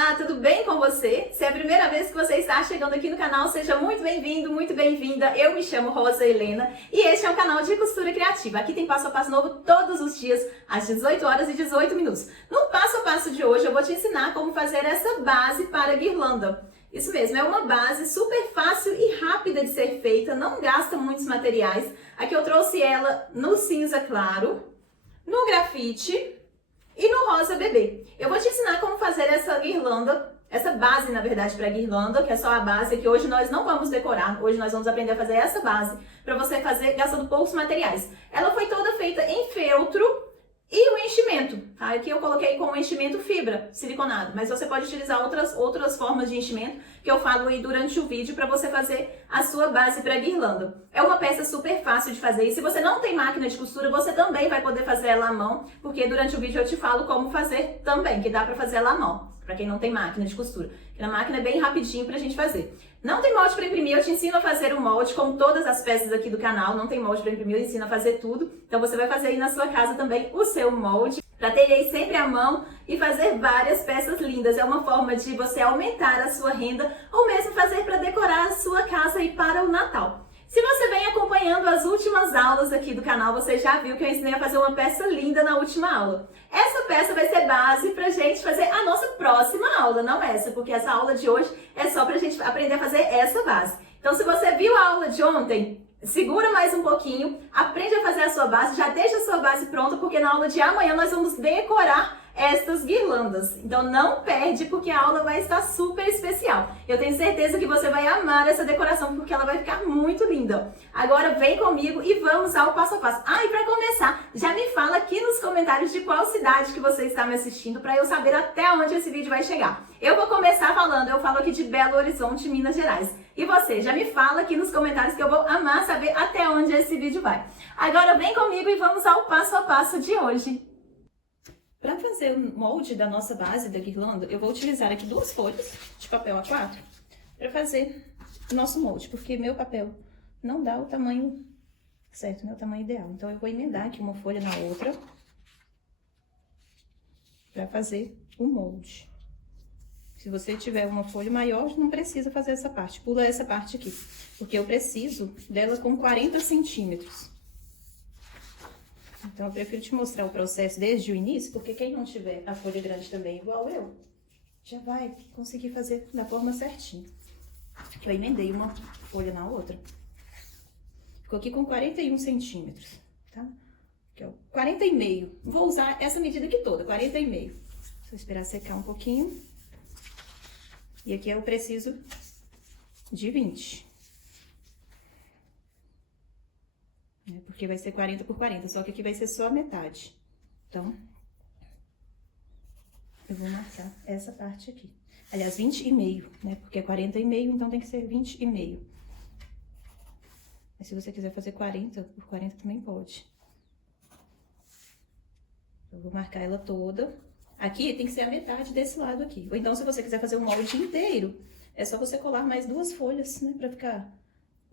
Olá, tudo bem com você? Se é a primeira vez que você está chegando aqui no canal, seja muito bem-vindo, muito bem-vinda. Eu me chamo Rosa Helena e este é um canal de costura criativa. Aqui tem passo a passo novo todos os dias, às 18 horas e 18 minutos. No passo a passo de hoje, eu vou te ensinar como fazer essa base para guirlanda. Isso mesmo, é uma base super fácil e rápida de ser feita, não gasta muitos materiais. Aqui eu trouxe ela no cinza claro, no grafite e no rosa bebê. Eu vou te ensinar como fazer essa guirlanda, essa base, na verdade, para guirlanda, que é só a base, que hoje nós não vamos decorar. Hoje nós vamos aprender a fazer essa base, para você fazer gastando poucos materiais. Ela foi toda feita em feltro e o enchimento. Tá? Aqui eu coloquei com enchimento fibra siliconado, mas você pode utilizar outras formas de enchimento, que eu falo aí durante o vídeo, para você fazer a sua base para guirlanda. É uma peça super fácil de fazer, e se você não tem máquina de costura, você também vai poder fazer ela à mão, porque durante o vídeo eu te falo como fazer também, que dá para fazer ela à mão, para quem não tem máquina de costura. Que na máquina é bem rapidinho pra gente fazer. Não tem molde para imprimir, eu te ensino a fazer o molde, como todas as peças aqui do canal, não tem molde para imprimir, eu ensino a fazer tudo. Então você vai fazer aí na sua casa também o seu molde, para ter aí sempre à mão e fazer várias peças lindas. É uma forma de você aumentar a sua renda ou mesmo fazer para decorar a sua casa aí para o Natal. Se você vem acompanhando as últimas aulas aqui do canal, você já viu que eu ensinei a fazer uma peça linda na última aula. Essa peça vai ser base pra gente fazer a nossa próxima aula, não essa, porque essa aula de hoje é só pra gente aprender a fazer essa base. Então, se você viu a aula de ontem, segura mais um pouquinho, aprende a fazer a sua base, já deixa a sua base pronta, porque na aula de amanhã nós vamos decorar estas guirlandas. Então não perde, porque a aula vai estar super especial. Eu tenho certeza que você vai amar essa decoração, porque ela vai ficar muito linda. Agora vem comigo e vamos ao passo a passo. Ah, e para começar, já me fala aqui nos comentários de qual cidade que você está me assistindo, para eu saber até onde esse vídeo vai chegar. Eu vou começar falando, eu falo aqui de Belo Horizonte, Minas Gerais. E você, já me fala aqui nos comentários que eu vou amar saber até onde esse vídeo vai. Agora vem comigo e vamos ao passo a passo de hoje. Para fazer o molde da nossa base da guirlanda, eu vou utilizar aqui 2 folhas de papel A4 para fazer o nosso molde, porque meu papel não dá o tamanho certo, né, o tamanho ideal. Então, eu vou emendar aqui uma folha na outra para fazer o molde. Se você tiver uma folha maior, não precisa fazer essa parte, pula essa parte aqui, porque eu preciso dela com 40 centímetros. Então, eu prefiro te mostrar o processo desde o início, porque quem não tiver a folha grande também igual eu, já vai conseguir fazer da forma certinha. Eu emendei uma folha na outra. Ficou aqui com 41 centímetros, tá? Aqui, ó, 40,5. Vou usar essa medida aqui toda, 40,5. Só esperar secar um pouquinho. E aqui eu preciso de 20. Porque vai ser 40 por 40, só que aqui vai ser só a metade. Então, eu vou marcar essa parte aqui. Aliás, 20,5, né? Porque é 40,5, então tem que ser 20,5. Mas se você quiser fazer 40 por 40, também pode. Eu vou marcar ela toda. Aqui tem que ser a metade desse lado aqui. Ou então, se você quiser fazer o molde inteiro, é só você colar mais 2 folhas, né? Pra ficar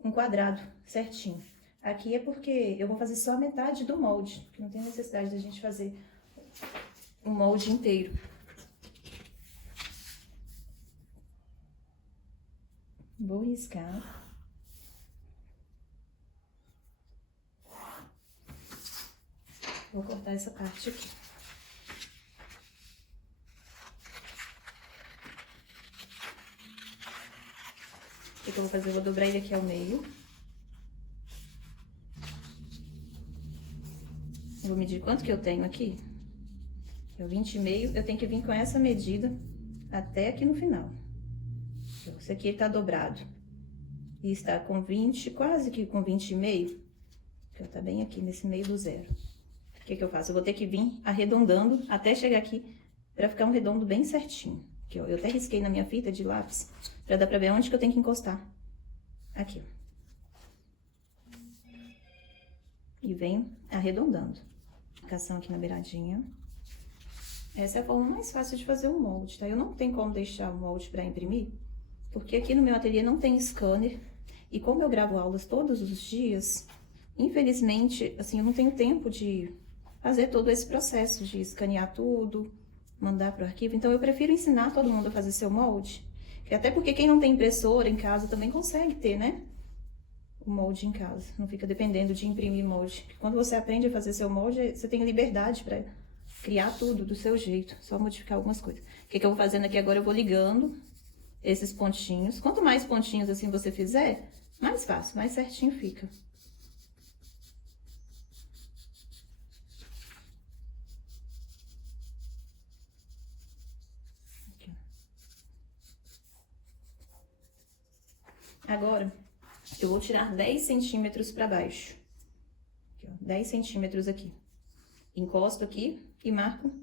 um quadrado certinho. Aqui é porque eu vou fazer só a metade do molde, porque não tem necessidade da gente fazer um molde inteiro. Vou riscar. Vou cortar essa parte aqui. O que eu vou fazer? Eu vou dobrar ele aqui ao meio. Eu vou medir quanto que eu tenho aqui. É o 20,5. Eu tenho que vir com essa medida até aqui no final. Esse aqui tá dobrado. E está com 20, quase que com 20,5. Que tá bem aqui, nesse meio do zero. O que que eu faço? Eu vou ter que vir arredondando até chegar aqui, pra ficar um redondo bem certinho. Aqui, ó, eu até risquei na minha fita de lápis, pra dar pra ver onde que eu tenho que encostar. Aqui, ó. E venho arredondando. Marcação aqui na beiradinha. Essa é a forma mais fácil de fazer o molde, tá? Eu não tenho como deixar o molde para imprimir, porque aqui no meu ateliê não tem scanner. E como eu gravo aulas todos os dias, infelizmente, assim, eu não tenho tempo de fazer todo esse processo de escanear tudo, mandar pro arquivo. Então, eu prefiro ensinar todo mundo a fazer seu molde. Até porque quem não tem impressora em casa também consegue ter, né? O molde em casa. Não fica dependendo de imprimir molde. Quando você aprende a fazer seu molde, você tem liberdade para criar tudo do seu jeito. Só modificar algumas coisas. O que eu vou fazendo aqui agora? Eu vou ligando esses pontinhos. Quanto mais pontinhos assim você fizer, mais fácil, mais certinho fica. Aqui. Agora, eu vou tirar 10 centímetros para baixo. Aqui, ó, 10 centímetros aqui. Encosto aqui e marco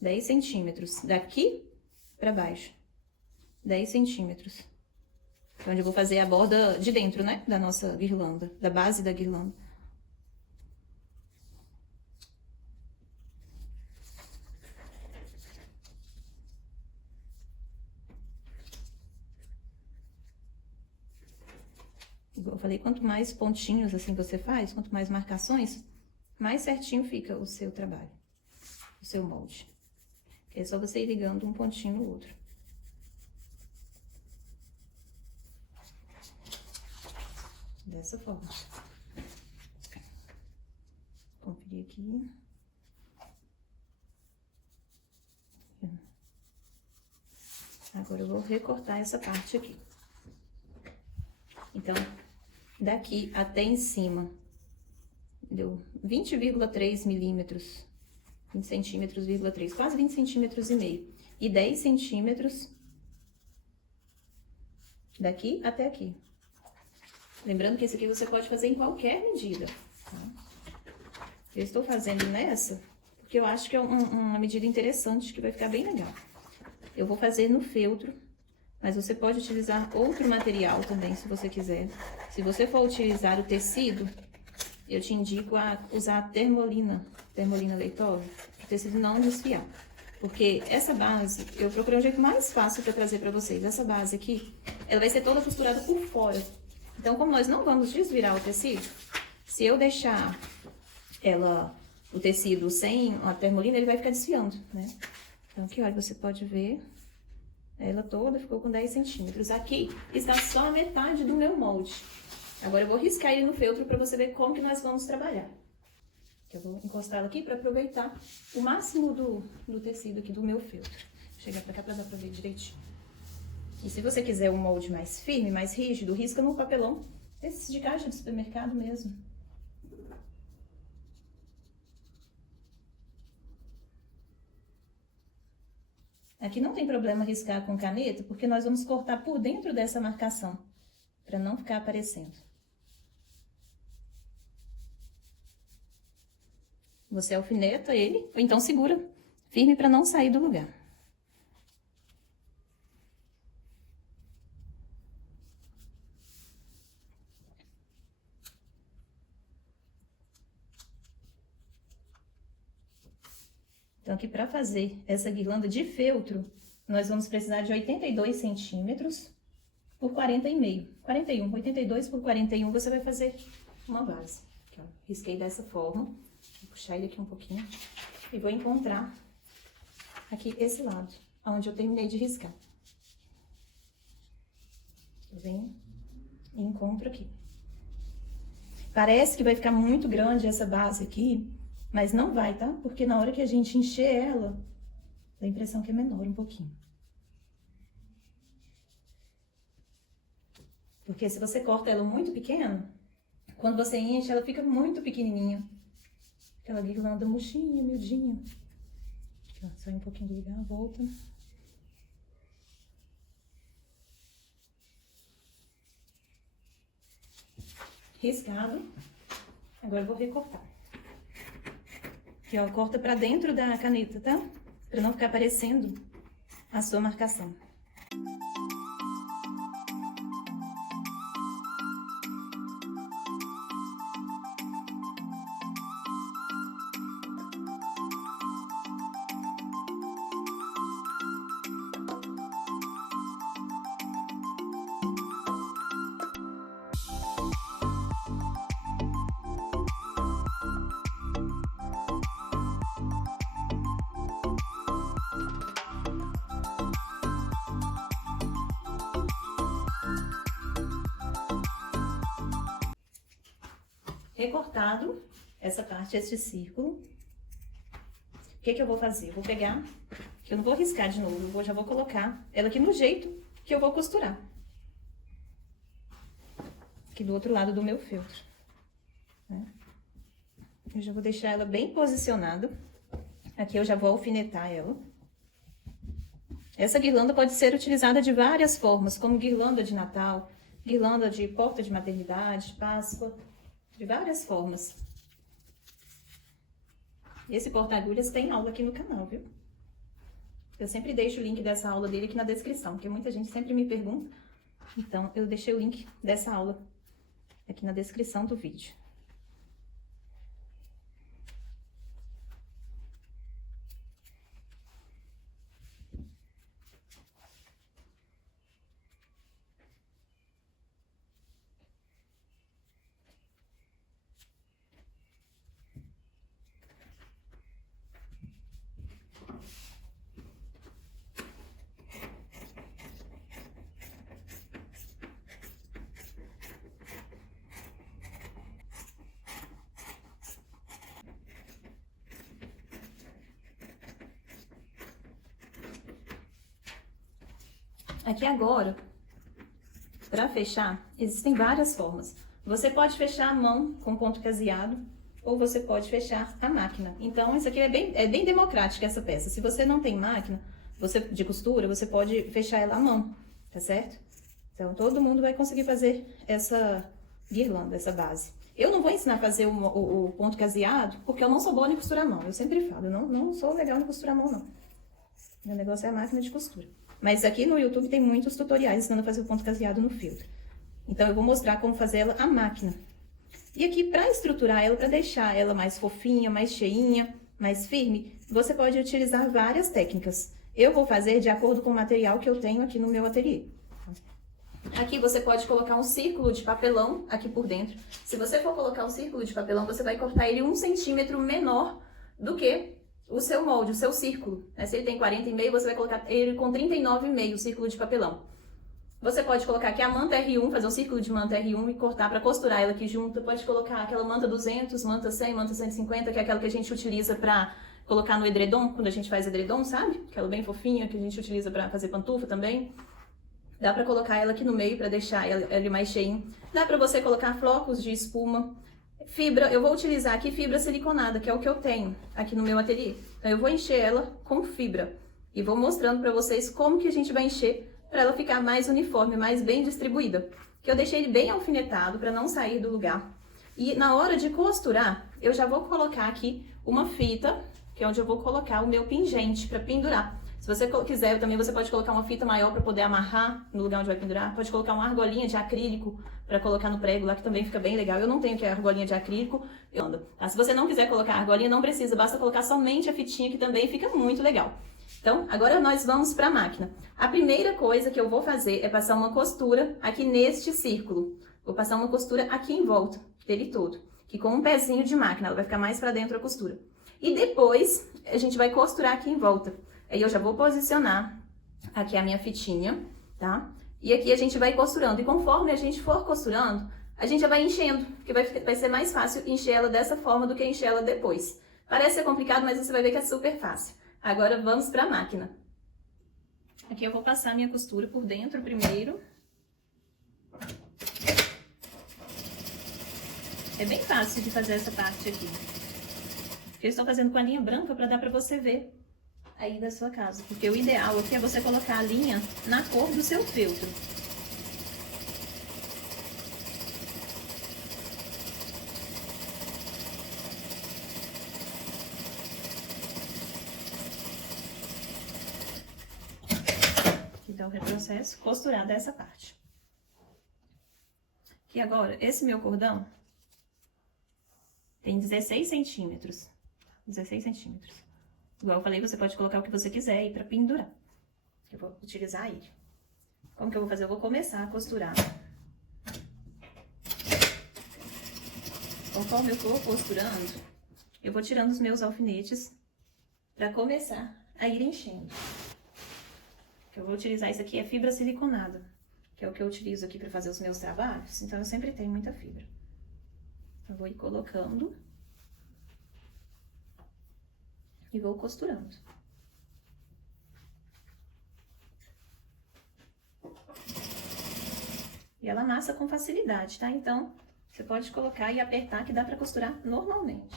10 centímetros. Daqui para baixo. 10 centímetros. É onde eu vou fazer a borda de dentro, né? Da nossa guirlanda, da base da guirlanda. Igual eu falei, quanto mais pontinhos assim você faz, quanto mais marcações, mais certinho fica o seu trabalho, o seu molde. É só você ir ligando um pontinho no outro. Dessa forma. Conferir aqui. Agora eu vou recortar essa parte aqui. Então, daqui até em cima, deu 20,3 milímetros, 20 centímetros, 3, quase 20 centímetros e meio. E 10 centímetros daqui até aqui. Lembrando que esse aqui você pode fazer em qualquer medida, tá? Eu estou fazendo nessa porque eu acho que é uma medida interessante, que vai ficar bem legal. Eu vou fazer no feltro, mas você pode utilizar outro material também, se você quiser. Se você for utilizar o tecido, eu te indico a usar a termolina leitosa, para o tecido não desfiar. Porque essa base, eu procurei um jeito mais fácil para trazer para vocês. Essa base aqui, ela vai ser toda costurada por fora. Então, como nós não vamos desvirar o tecido, se eu deixar o tecido sem a termolina, ele vai ficar desfiando, né? Então, aqui, olha, você pode ver, ela toda ficou com 10 centímetros. Aqui está só a metade do meu molde. Agora, eu vou riscar ele no feltro para você ver como que nós vamos trabalhar. Eu vou encostá-lo aqui para aproveitar o máximo do tecido aqui do meu feltro. Vou chegar para cá para dar para ver direitinho. E se você quiser um molde mais firme, mais rígido, risca no papelão. Esse de caixa de supermercado mesmo. Aqui não tem problema riscar com caneta, porque nós vamos cortar por dentro dessa marcação, para não ficar aparecendo. Você alfineta ele, ou então segura firme para não sair do lugar. Então, aqui para fazer essa guirlanda de feltro, nós vamos precisar de 82 centímetros por 40,5. 41, 82 por 41, você vai fazer uma base. Aqui, ó, risquei dessa forma. Vou puxar ele aqui um pouquinho e vou encontrar aqui esse lado, onde eu terminei de riscar. Eu venho e encontro aqui. Parece que vai ficar muito grande essa base aqui, mas não vai, tá? Porque na hora que a gente encher ela, dá a impressão que é menor um pouquinho. Porque se você corta ela muito pequena, quando você enche, ela fica muito pequenininha. Aquela guirlanda murchinha, miudinha. Aqui, ó, sai um pouquinho do lugar, volta. Riscado. Agora eu vou recortar. Aqui, ó, corta pra dentro da caneta, tá? Pra não ficar aparecendo a sua marcação. recortado essa parte, este círculo. O que eu vou fazer? Eu vou pegar, eu não vou riscar de novo, já vou colocar ela aqui no jeito que eu vou costurar. Aqui do outro lado do meu feltro, né? Eu já vou deixar ela bem posicionada. Aqui eu já vou alfinetar ela. Essa guirlanda pode ser utilizada de várias formas, como guirlanda de Natal, guirlanda de porta de maternidade, Páscoa, de várias formas. Esse porta-agulhas tem aula aqui no canal, viu? Eu sempre deixo o link dessa aula dele aqui na descrição, porque muita gente sempre me pergunta. Então, eu deixei o link dessa aula aqui na descrição do vídeo. Aqui agora, para fechar, existem várias formas. Você pode fechar a mão com ponto caseado, ou você pode fechar a máquina. Então, isso aqui é bem democrática essa peça. Se você não tem máquina de costura, você pode fechar ela à mão, tá certo? Então, todo mundo vai conseguir fazer essa guirlanda, essa base. Eu não vou ensinar a fazer o ponto caseado, porque eu não sou boa em costurar a mão. Eu sempre falo, eu não sou legal em costurar a mão, não. Meu negócio é a máquina de costura. Mas aqui no YouTube tem muitos tutoriais ensinando a fazer o ponto caseado no feltro. Então, eu vou mostrar como fazer ela à máquina. E aqui, para estruturar ela, para deixar ela mais fofinha, mais cheinha, mais firme, você pode utilizar várias técnicas. Eu vou fazer de acordo com o material que eu tenho aqui no meu ateliê. Aqui você pode colocar um círculo de papelão aqui por dentro. Se você for colocar um círculo de papelão, você vai cortar ele 1 centímetro menor do que o seu molde, o seu círculo. Se ele tem 40,5, você vai colocar ele com 39,5, o círculo de papelão. Você pode colocar aqui a manta R1, fazer um círculo de manta R1 e cortar para costurar ela aqui junto. Pode colocar aquela manta 200, manta 100, manta 150, que é aquela que a gente utiliza para colocar no edredom, quando a gente faz edredom, sabe? Aquela bem fofinha que a gente utiliza para fazer pantufa também. Dá pra colocar ela aqui no meio pra deixar ele mais cheinho. Dá pra você colocar flocos de espuma. Fibra, eu vou utilizar aqui fibra siliconada, que é o que eu tenho aqui no meu ateliê. Então eu vou encher ela com fibra. E vou mostrando pra vocês como que a gente vai encher pra ela ficar mais uniforme, mais bem distribuída. Que eu deixei ele bem alfinetado pra não sair do lugar. E na hora de costurar, eu já vou colocar aqui uma fita, que é onde eu vou colocar o meu pingente pra pendurar. Se você quiser, também você pode colocar uma fita maior para poder amarrar no lugar onde vai pendurar. Pode colocar uma argolinha de acrílico para colocar no prego lá, que também fica bem legal. Eu não tenho aqui a argolinha de acrílico. Tá? Se você não quiser colocar a argolinha, não precisa. Basta colocar somente a fitinha, que também fica muito legal. Então, agora nós vamos para a máquina. A primeira coisa que eu vou fazer é passar uma costura aqui neste círculo. Vou passar uma costura aqui em volta dele todo. Que com um pezinho de máquina, ela vai ficar mais para dentro a costura. E depois, a gente vai costurar aqui em volta. Aí eu já vou posicionar aqui a minha fitinha, tá? E aqui a gente vai costurando. E conforme a gente for costurando, a gente já vai enchendo, porque vai ser mais fácil encher ela dessa forma do que encher ela depois. Parece ser complicado, mas você vai ver que é super fácil. Agora vamos para a máquina. Aqui eu vou passar a minha costura por dentro primeiro. É bem fácil de fazer essa parte aqui. Eu estou fazendo com a linha branca para dar para você ver aí da sua casa, porque o ideal aqui é você colocar a linha na cor do seu feltro. Então, o retrocesso, costurar dessa parte. E agora, esse meu cordão tem 16 centímetros. 16 centímetros. Igual eu falei, você pode colocar o que você quiser aí pra pendurar. Eu vou utilizar ele. Como que eu vou fazer? Eu vou começar a costurar. Conforme eu for costurando, eu vou tirando os meus alfinetes pra começar a ir enchendo. Eu vou utilizar isso aqui, é fibra siliconada, que é o que eu utilizo aqui pra fazer os meus trabalhos. Então, eu sempre tenho muita fibra. Eu vou ir colocando e vou costurando. E ela amassa com facilidade, tá? Então, você pode colocar e apertar que dá pra costurar normalmente.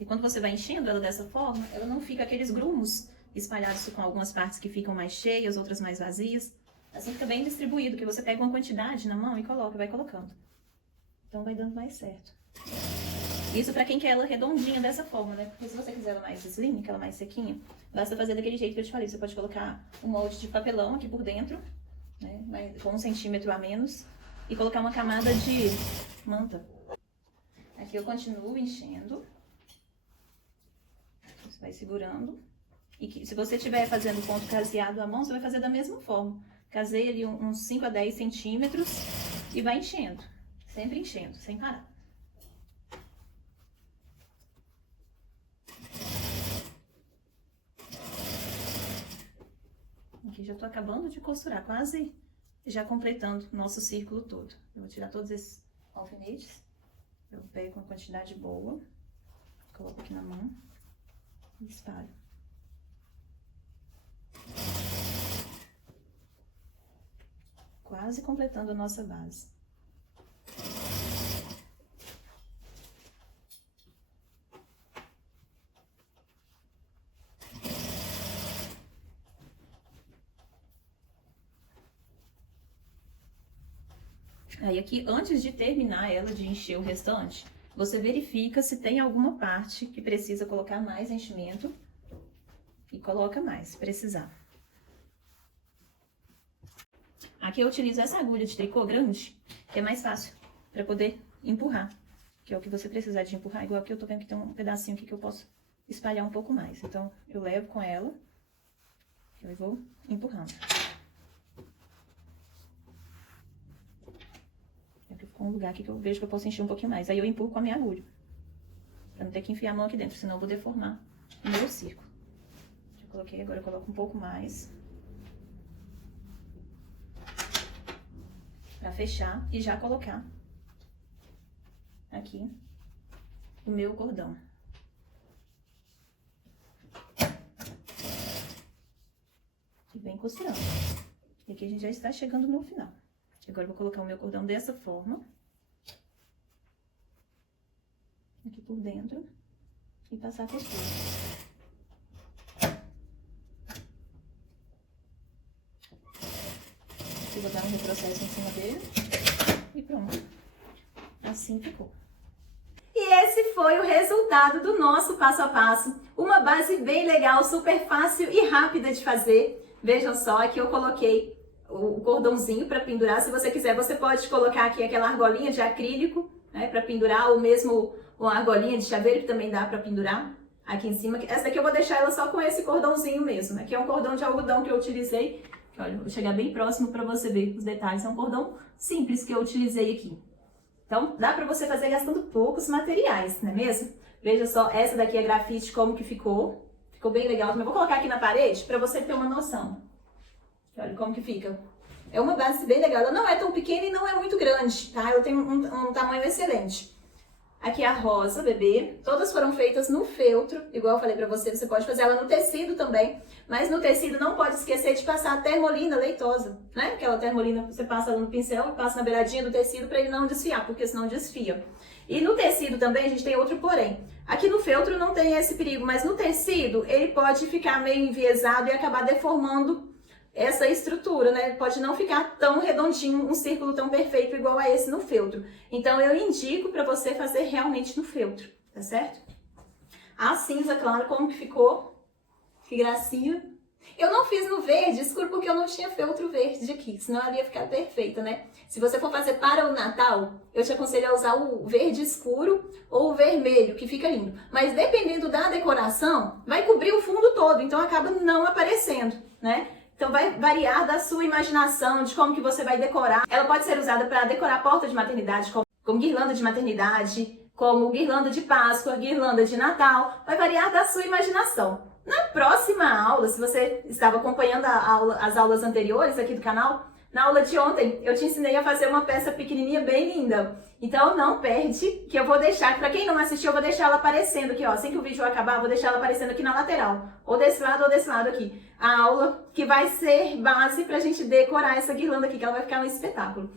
E quando você vai enchendo ela dessa forma, ela não fica aqueles grumos espalhados com algumas partes que ficam mais cheias, outras mais vazias. Assim fica bem distribuído, que você pega uma quantidade na mão e coloca, vai colocando. Então vai dando mais certo. Isso pra quem quer ela redondinha dessa forma, né? Porque se você quiser ela mais slim, aquela mais sequinha, basta fazer daquele jeito que eu te falei. Você pode colocar um molde de papelão aqui por dentro, né? Com 1 centímetro a menos, e colocar uma camada de manta. Aqui eu continuo enchendo. Você vai segurando. E se você estiver fazendo ponto caseado à mão, você vai fazer da mesma forma. Caseia ali uns 5 a 10 centímetros e vai enchendo. Sempre enchendo, sem parar. Aqui já tô acabando de costurar, quase já completando o nosso círculo todo. Eu vou tirar todos esses alfinetes. Eu pego uma quantidade boa, coloco aqui na mão e espalho. Quase completando a nossa base. Aí aqui, antes de terminar ela, de encher o restante, você verifica se tem alguma parte que precisa colocar mais enchimento e coloca mais, se precisar. Aqui eu utilizo essa agulha de tricô grande, que é mais fácil para poder empurrar, que é o que você precisar de empurrar. Igual aqui eu tô vendo que tem um pedacinho aqui que eu posso espalhar um pouco mais. Então, eu levo com ela e vou empurrando. Ficou um lugar aqui que eu vejo que eu posso encher um pouquinho mais. Aí eu empurro com a minha agulha, pra não ter que enfiar a mão aqui dentro, senão eu vou deformar o meu círculo. Já coloquei, agora eu coloco um pouco mais. Pra fechar e já colocar aqui o meu cordão. E vem costurando. E aqui a gente já está chegando no final. Agora eu vou colocar o meu cordão dessa forma. Aqui por dentro. E passar a costura. Aqui vou dar um retrocesso em cima dele. E pronto. Assim ficou. E esse foi o resultado do nosso passo a passo. Uma base bem legal, super fácil e rápida de fazer. Vejam só, aqui eu coloquei o cordãozinho para pendurar. Se você quiser, você pode colocar aqui aquela argolinha de acrílico, né, para pendurar, ou mesmo uma argolinha de chaveiro que também dá para pendurar aqui em cima. Essa daqui eu vou deixar ela só com esse cordãozinho mesmo. Aqui é um cordão de algodão que eu utilizei. Olha, vou chegar bem próximo para você ver os detalhes. É um cordão simples que eu utilizei aqui. Então, dá para você fazer gastando poucos materiais, não é mesmo? Veja só, essa daqui é grafite, como que ficou. Ficou bem legal. Eu vou colocar aqui na parede para você ter uma noção. Olha como que fica. É uma base bem legal. Ela não é tão pequena e não é muito grande, tá? Ela tem um tamanho excelente. Aqui a rosa, bebê. Todas foram feitas no feltro. Igual eu falei pra você, você pode fazer ela no tecido também. Mas no tecido não pode esquecer de passar a termolina leitosa, né? Aquela termolina, você passa ela no pincel e passa na beiradinha do tecido pra ele não desfiar, porque senão desfia. E no tecido também a gente tem outro porém. Aqui no feltro não tem esse perigo, mas no tecido ele pode ficar meio enviesado e acabar deformando essa estrutura, né? Pode não ficar tão redondinho, um círculo tão perfeito igual a esse no feltro. Então eu indico para você fazer realmente no feltro, tá certo? A cinza, claro, como que ficou? Que gracinha. Eu não fiz no verde escuro porque eu não tinha feltro verde aqui, senão ela ia ficar perfeita, né? Se você for fazer para o Natal, eu te aconselho a usar o verde escuro ou o vermelho, que fica lindo. Mas dependendo da decoração, vai cobrir o fundo todo, então acaba não aparecendo, né? Então vai variar da sua imaginação, de como que você vai decorar. Ela pode ser usada para decorar a porta de maternidade, como guirlanda de maternidade, como guirlanda de Páscoa, guirlanda de Natal. Vai variar da sua imaginação. Na próxima aula, se você estava acompanhando as aulas anteriores aqui do canal, na aula de ontem eu te ensinei a fazer uma peça pequenininha bem linda. Então não perde, que eu vou deixar, para quem não assistiu, eu vou deixar ela aparecendo aqui, ó. Assim que o vídeo acabar, eu vou deixar ela aparecendo aqui na lateral. Ou desse lado aqui. A aula que vai ser base pra gente decorar essa guirlanda aqui, que ela vai ficar um espetáculo.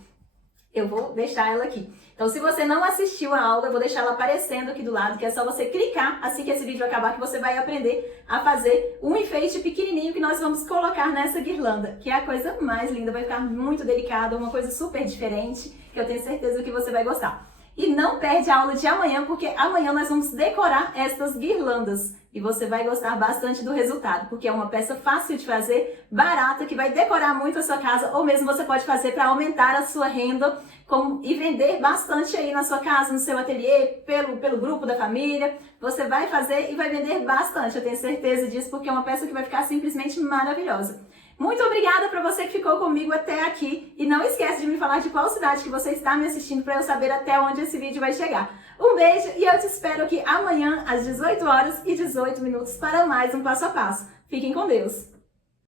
Eu vou deixar ela aqui. Então, se você não assistiu a aula, eu vou deixar ela aparecendo aqui do lado, que é só você clicar assim que esse vídeo acabar, que você vai aprender a fazer um enfeite pequenininho que nós vamos colocar nessa guirlanda, que é a coisa mais linda, vai ficar muito delicada, uma coisa super diferente, que eu tenho certeza que você vai gostar. E não perde a aula de amanhã, porque amanhã nós vamos decorar estas guirlandas. E você vai gostar bastante do resultado, porque é uma peça fácil de fazer, barata, que vai decorar muito a sua casa, ou mesmo você pode fazer para aumentar a sua renda e vender bastante aí na sua casa, no seu ateliê, pelo grupo da família. Você vai fazer e vai vender bastante, eu tenho certeza disso, porque é uma peça que vai ficar simplesmente maravilhosa. Muito obrigada para você que ficou comigo até aqui e não esquece de me falar de qual cidade que você está me assistindo para eu saber até onde esse vídeo vai chegar. Um beijo e eu te espero aqui amanhã às 18h18 para mais um Passo a Passo. Fiquem com Deus!